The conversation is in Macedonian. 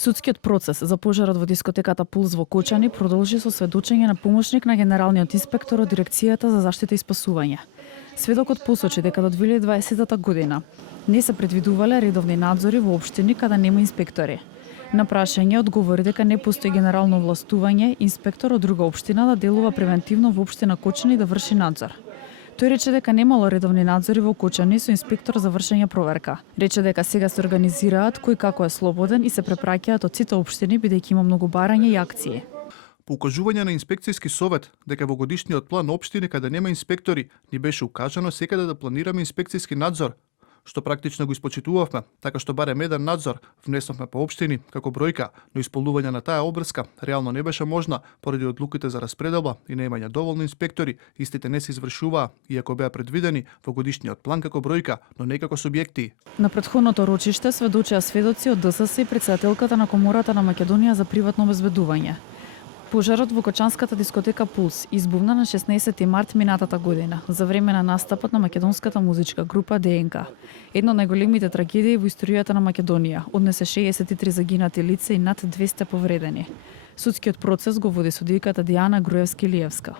Судскиот процес за пожарот во дискотеката Пулс во Кочани продолжи со сведочење на помошник на генералниот инспектор од Дирекцијата за заштита и спасување. Сведокот посочи дека до 2020 година не се предвидувале редовни надзори во општини каде нема инспектори. На прашање одговори дека не постои генерално овластување инспектор од друга општина да делува превентивно во општина Кочани да врши надзор. Тој рече дека немало редовни надзори во Кочани со инспектор за вршење проверка. Рече дека сега се организираат кој како е слободен и се препраќаат од сите општини бидејќи има многу барања и акции. По укажување на инспекцијски совет дека во годишниот план општини каде нема инспектори ни беше укажано секаде да планираме инспекцијски надзор, што практично го испочитувавме, така што барем еден надзор внесовме по општини како бројка, но исполнување на таа обврска реално не беше можна поради одлуките за распределба и неимање доволно инспектори, истите не се извршуваа, иако беа предвидени во годишниот план како бројка, но не како субјекти. На претходното рочиште сведочеа сведоци од ДСС и претседателката на Комората на Македонија за приватно обезбедување. Пожарот во кочанската дискотека Пулс избувна на 16 март минатата година, за време на настапот на македонската музичка група ДНК. Една од најголемите трагедии во историјата на Македонија, однесе 63 загинати лица и над 200 повредени. Судскиот процес го води судијката Дијана Груевски-Лиевска.